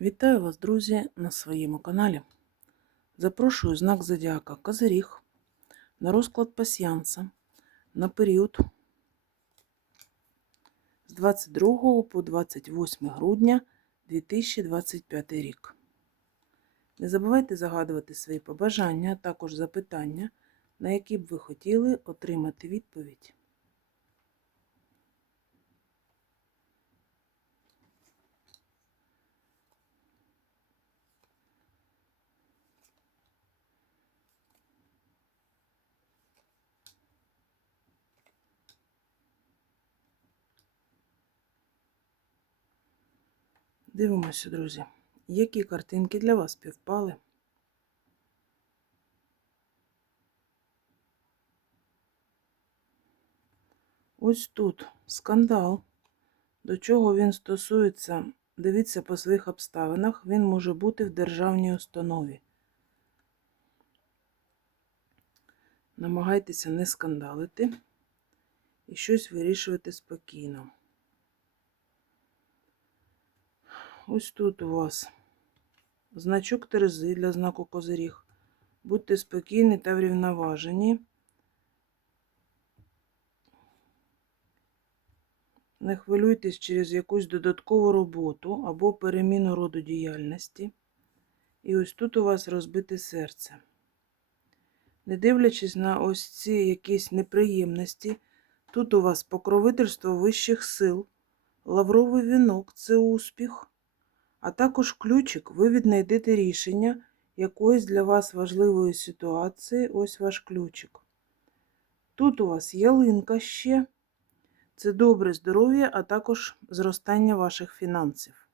Вітаю вас, друзі, на своєму каналі. Запрошую знак Зодіака Козиріг на розклад пасіянса на період з 22 по 28 грудня 2025 рік. Не забувайте загадувати свої побажання, а також запитання, на які б ви хотіли отримати відповідь. Дивимося, друзі, які картинки для вас співпали. Ось тут скандал. До чого він стосується, дивіться по своїх обставинах, він може бути в державній установі. Намагайтеся не скандалити і щось вирішувати спокійно. Ось тут у вас значок Терези для знаку Козиріг. Будьте спокійні та врівноважені. Не хвилюйтесь через якусь додаткову роботу або переміну роду діяльності. І ось тут у вас розбите серце. Не дивлячись на ось ці якісь неприємності, тут у вас покровительство вищих сил, лавровий вінок це успіх, а також ключик, ви віднайдете рішення якоїсь для вас важливої ситуації, ось ваш ключик. Тут у вас ялинка ще. Це добре здоров'я, а також зростання ваших фінансів.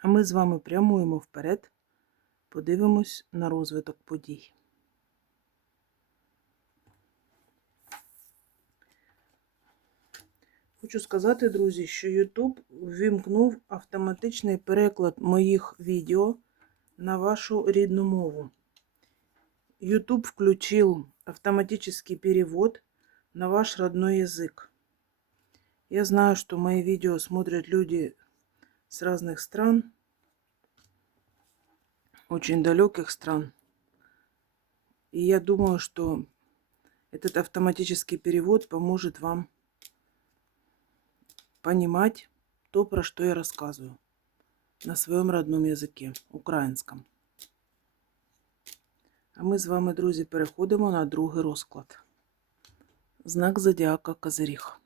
А ми з вами прямуємо вперед, подивимось на розвиток подій. Хочу сказати, друзі, що YouTube ввімкнув автоматичний переклад моїх відео на вашу рідну мову. YouTube включил автоматический перевод на ваш родной язык. Я знаю, что мои видео смотрят люди с разных стран, очень далеких стран. И я думаю, что этот автоматический перевод поможет вам понимать то, про что я рассказываю на своем родном языке, українському. А ми з вами, друзі, переходимо на другий розклад. Знак Зодіака Козиріг.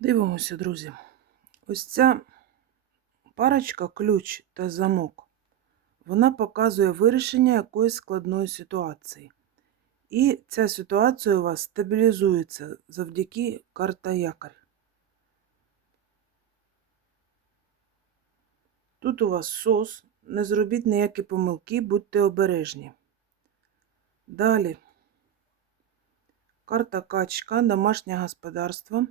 Дивимося, друзі. Ось ця парочка, ключ та замок, вона показує вирішення якоїсь складної ситуації. І ця ситуація у вас стабілізується завдяки карта якорь. Тут у вас сос, не зробіть ніякі помилки, будьте обережні. Далі карта качка, домашнє господарство.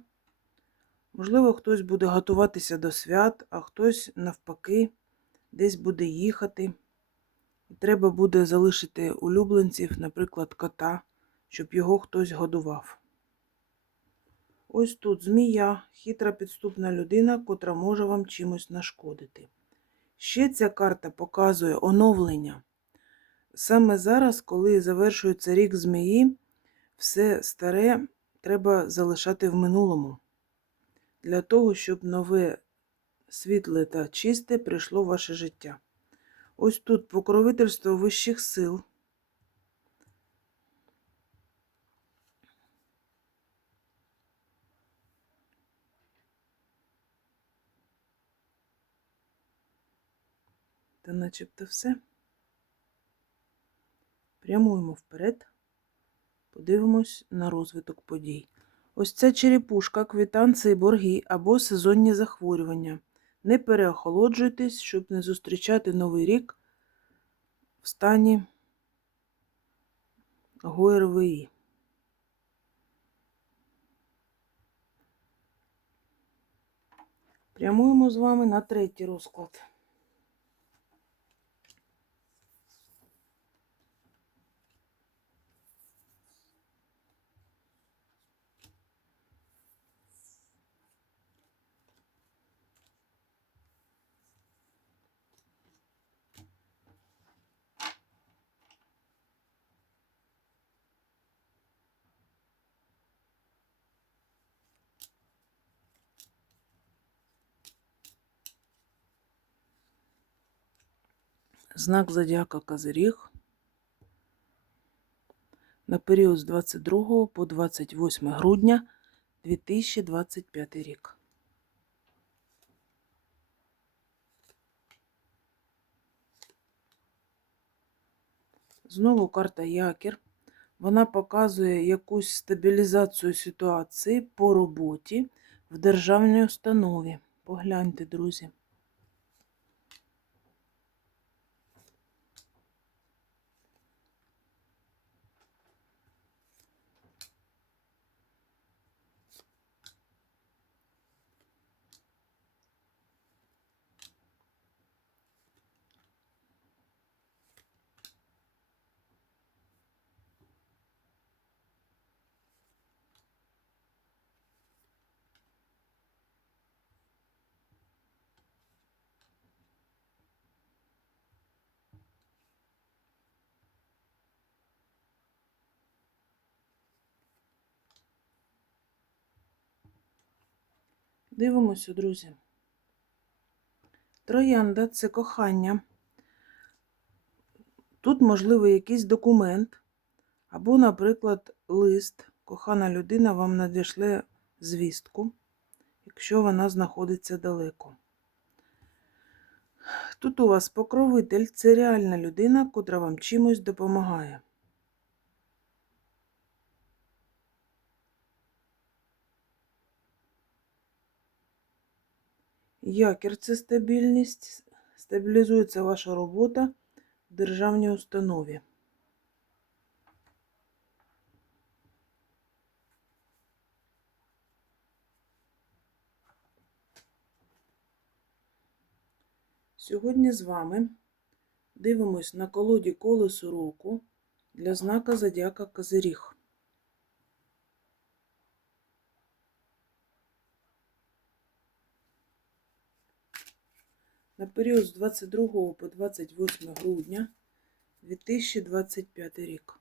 Можливо, хтось буде готуватися до свят, а хтось, навпаки, десь буде їхати. І треба буде залишити улюбленців, наприклад, кота, щоб його хтось годував. Ось тут змія, хитра підступна людина, котра може вам чимось нашкодити. Ще ця карта показує оновлення. Саме зараз, коли завершується рік змії, все старе треба залишати в минулому. Для того, щоб нове світле та чисте прийшло в ваше життя. Ось тут покровительство вищих сил. Та начебто все. Прямуємо вперед. Подивимось на розвиток подій. Ось ця черепушка, квитанції, борги або сезонні захворювання. Не переохолоджуйтесь, щоб не зустрічати новий рік в стані ГОРВІ. Прямуємо з вами на третій розклад. Знак зодіака Козиріг на період з 22 по 28 грудня 2025 рік. Знову карта Якір. Вона показує якусь стабілізацію ситуації по роботі в державній установі. Погляньте, друзі. Дивимося, друзі. Троянда це кохання. Тут, можливо, якийсь документ, або, наприклад, лист. Кохана людина вам надішле звістку, якщо вона знаходиться далеко. Тут у вас покровитель це реальна людина, котра вам чимось допомагає. Якір це стабільність. Стабілізується ваша робота в державній установі. Сьогодні з вами дивимось на колоді колесо року для знака Зодіака Козиріг. На період з 22 по 28 грудня 2025 рік.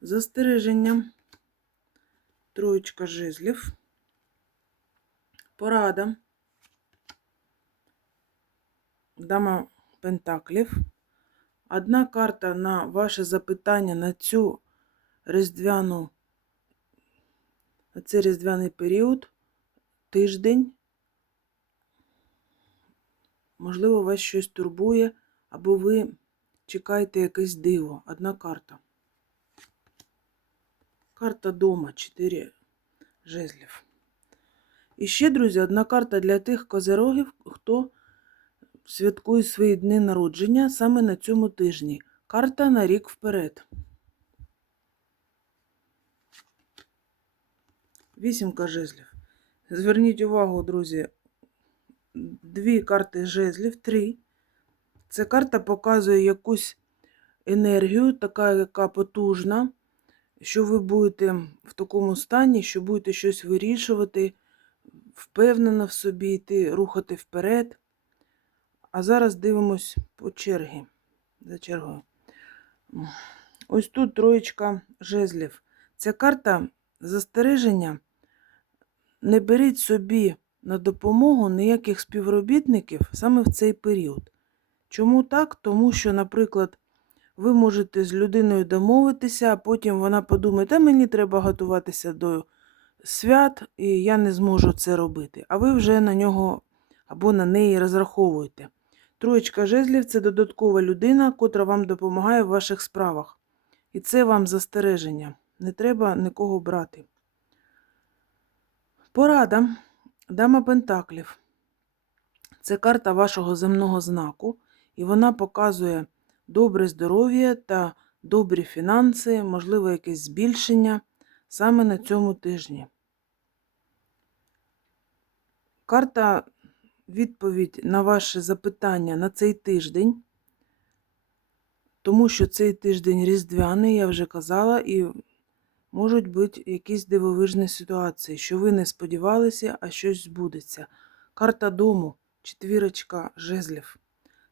Застереження, троєчка жезлів, порада, дама пентаклів. Одна карта на ваше запитання на цю різдвяну, на цей різдвяний період, тиждень. Можливо, вас щось турбує, або ви чекаєте якесь диво. Одна карта. Карта дома, 4 жезлів. І ще, друзі, одна карта для тих козерогів, хто святкує свої дні народження саме на цьому тижні. Карта на рік вперед. Вісімка жезлів. Зверніть увагу, друзі, дві карти жезлів, три. Ця карта показує якусь енергію, така, яка потужна, що ви будете в такому стані, що будете щось вирішувати, впевнено в собі йти, рухати вперед. А зараз дивимось по чергі. За чергою. Ось тут троєчка жезлів. Ця карта застереження. Не беріть собі на допомогу ніяких співробітників саме в цей період. Чому так? Тому що, наприклад, ви можете з людиною домовитися, а потім вона подумає, та мені треба готуватися до свят, і я не зможу це робити. А ви вже на нього або на неї розраховуєте. Троєчка жезлів це додаткова людина, котра вам допомагає в ваших справах. І це вам застереження. Не треба нікого брати. Порада. Дама Пентаклів. Це карта вашого земного знаку, і вона показує добре здоров'я та добрі фінанси, можливо, якесь збільшення саме на цьому тижні. Карта відповідь на ваше запитання на цей тиждень, тому що цей тиждень різдвяний, я вже казала, і можуть бути якісь дивовижні ситуації, що ви не сподівалися, а щось збудеться. Карта дому, четвірочка жезлів.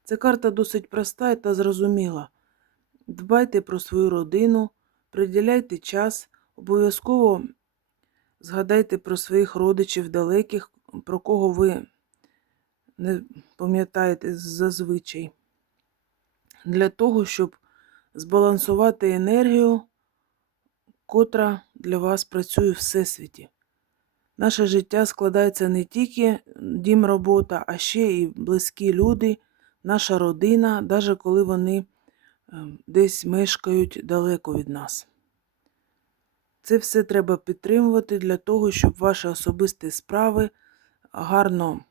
Ця карта досить проста та зрозуміла. Дбайте про свою родину, приділяйте час, обов'язково згадайте про своїх родичів далеких, про кого ви не пам'ятаєте зазвичай. Для того, щоб збалансувати енергію, котра для вас працює в всесвіті. Наше життя складається не тільки дім робота, а ще і близькі люди, наша родина, навіть коли вони десь мешкають далеко від нас. Це все треба підтримувати для того, щоб ваші особисті справи гарно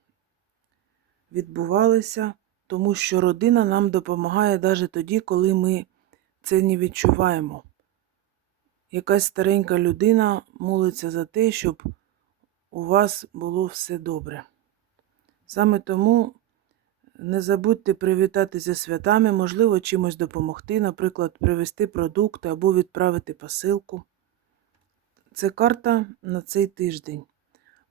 відбувалися, тому що родина нам допомагає навіть тоді, коли ми це не відчуваємо. Якась старенька людина молиться за те, щоб у вас було все добре. Саме тому не забудьте привітатися святами, можливо, чимось допомогти, наприклад, привезти продукти або відправити посилку. Це карта на цей тиждень.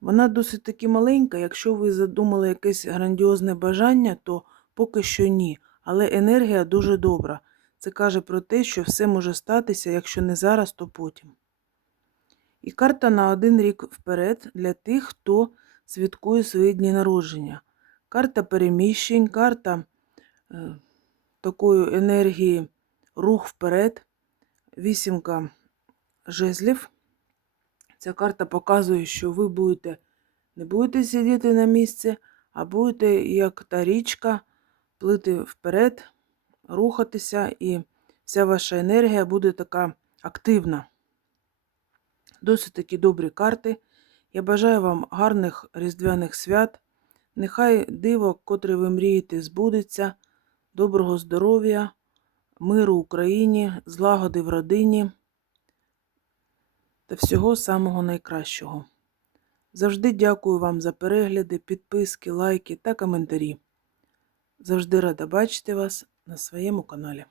Вона досить таки маленька. Якщо ви задумали якесь грандіозне бажання, то поки що ні. Але енергія дуже добра. Це каже про те, що все може статися, якщо не зараз, то потім. І карта на один рік вперед для тих, хто святкує свої дні народження. Карта переміщень, карта е, такої енергії рух вперед, вісімка жезлів. Ця карта показує, що ви будете не будете сидіти на місці, а будете, як та річка, плити вперед, рухатися, і вся ваша енергія буде така активна. Досить такі добрі карти. Я бажаю вам гарних різдвяних свят. Нехай диво, котре ви мрієте, збудеться, доброго здоров'я, миру Україні, злагоди в родині та всього самого найкращого. Завжди дякую вам за перегляди, підписки, лайки та коментарі. Завжди рада бачити вас на своєму каналі.